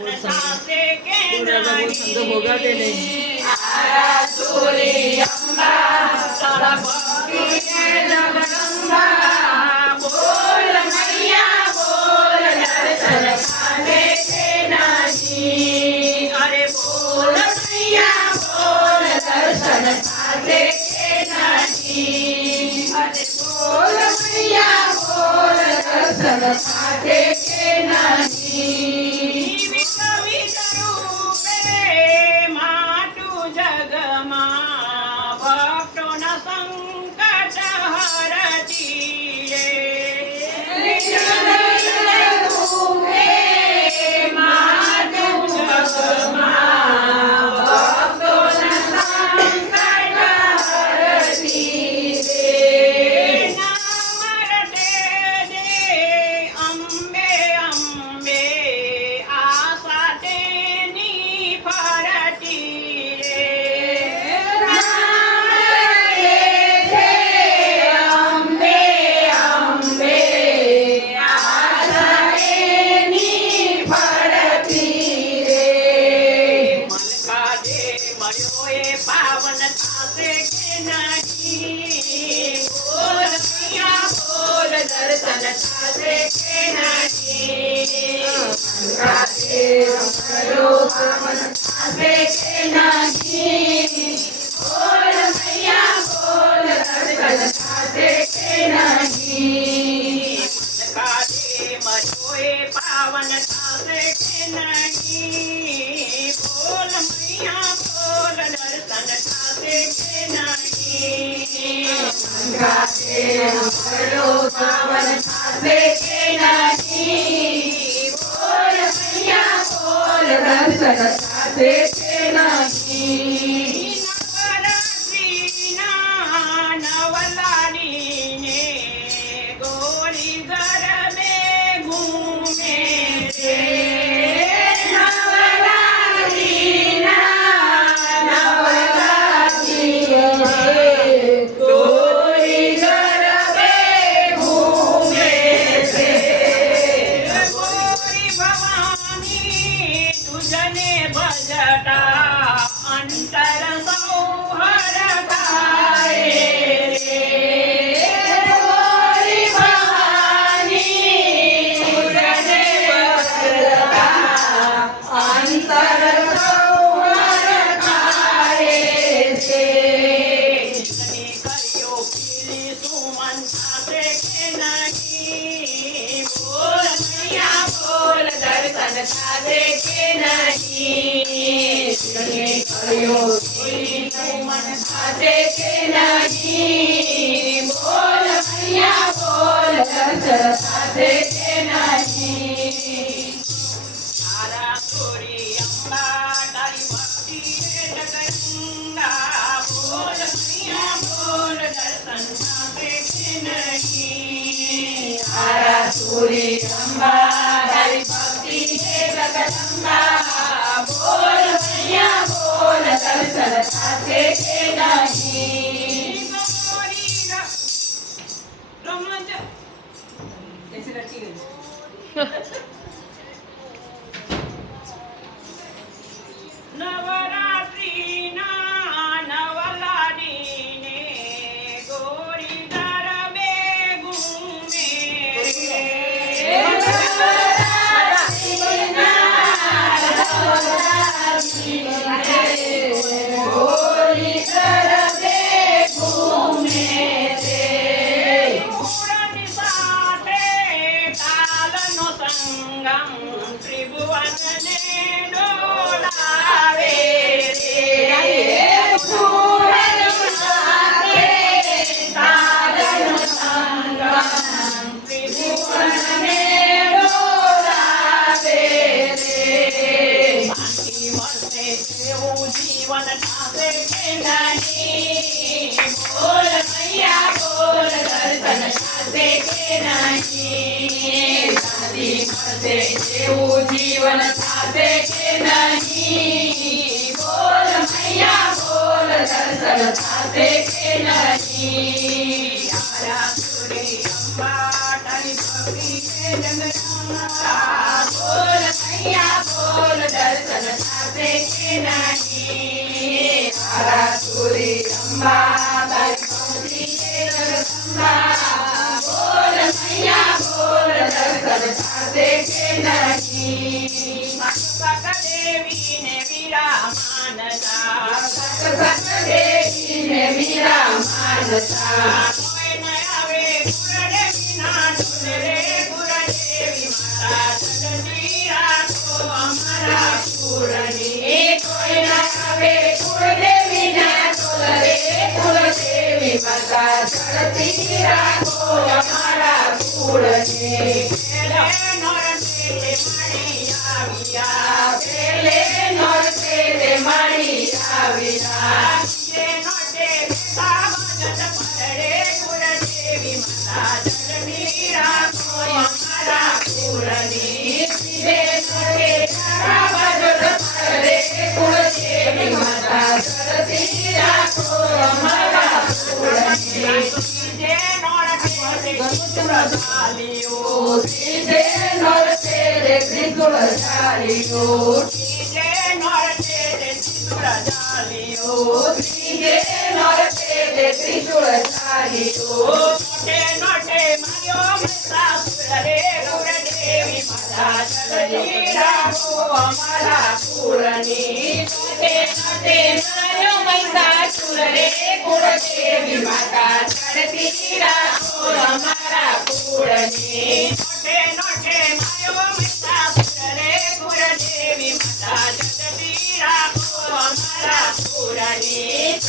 संग होगा के नहीं बोल मैया बोल दर्शन खाने के नहीं। अरे बोल मैया बोल दर्शन खाने के नहीं। अरे बोल मैया बोल दर्शन खाने के नहीं। विश्वविद रूपे मातु जगमा भक्तों संकट हरती पावन थासे के नहीं। बोल मैया बोल दर्शन थासे के नहीं। पावन थासे के नहीं। बोल मैया बोल दर्शन थासे के नहीं। मरोए पावन थासे के नहीं। बोल मैया बोल दर्शन थासे के नहीं। पावन थासे के नहीं। बोल मैया बोल दर्शन थासे के नहीं। नवलानी ने गोरी घर में घूमे रे। अंतर सौहर गाए रे। गोरी भवानी तुझने बजटा अंतर सौहर गाए रे। करियो पीली सुमन थासे के नहीं। बोल मैया बोल दर्शन थासे के नहीं। करियो मन थासे के नहीं। बोल मैया बोल दर्शन थासे के नहीं। तारा तोरी अम्बा तारी भक्ति जगन्ना। बोल मैया बोल दर्शन थासे के नहीं। तारा तोरी अम्बा तारी भक्ति जगन्ना। बोल मैया बोल दर्शन थासे के नहीं। नवरात्रि ना नवलानी ने गोरी घर में घूमे रे। गोरी घर में घूमे रे। पूरन साथे कालन संगम त्रिभुवन ने डोलावे रे। पूरन साथे कालन संगम त्रिभुवन ने डोलावे रे। बाकी वर्षे जीवन थासे के नहीं। बोल मैया बोल दर्शन थासे के नहीं। शादी करते जीवन थासे के नहीं। बोल मैया बोल दर्शन थासे के नहीं। यारा सुरी अम्बा तारी भक्ति के જગદંબા બોલ મૈયા બોલ દર્શન થાશે કે નહીં આરાસુરી અંબા તારી જગદંબા બોલ મૈયા બોલ દર્શન થાશે કે નહીં સકલ દેવીને વિરામાનતા સકલ દેવીને વિરામાનતા કોઈ ન આવે ગુરુદેવી ના ઢોલે રે ગુરુદેવી માતા સદતી રાખો અમારા કુળની કોઈ ન આવે ગુરુદેવી ના ઢોલે રે ગુરુદેવી માતા સદતી રાખો અમારા કુળની પેલે નોરતે મારી આવ્યા જે નોટે સાવજત પડે ગુરુદેવી માતા જગની રાખો અમારા કુળની સીધે નોટે સાવજત પડે ગુરુદેવી માતા જગતી રાખો અમારા કુળની સીધે નોટે ગરુડધાલીઓ સીધે નોરતે ત્રિશુળધારીઓ સીધે નોરતે ત્રિશુળધારીઓ સીધે નોરતે ત્રિશુળધારીઓ નોટે માર્યો મહિષાસુર રે ગુરુદેવી માતા જગતી રાખો અમારા કુળની નોટે માર્યો મહિષાસુર રે ગુરુદેવી માતા જગતી રાખો અમારા કુળની નોટે માર્યો મહિષાસુર રે ગુરુદેવી માતા જગતી રાખો અમારા કુળની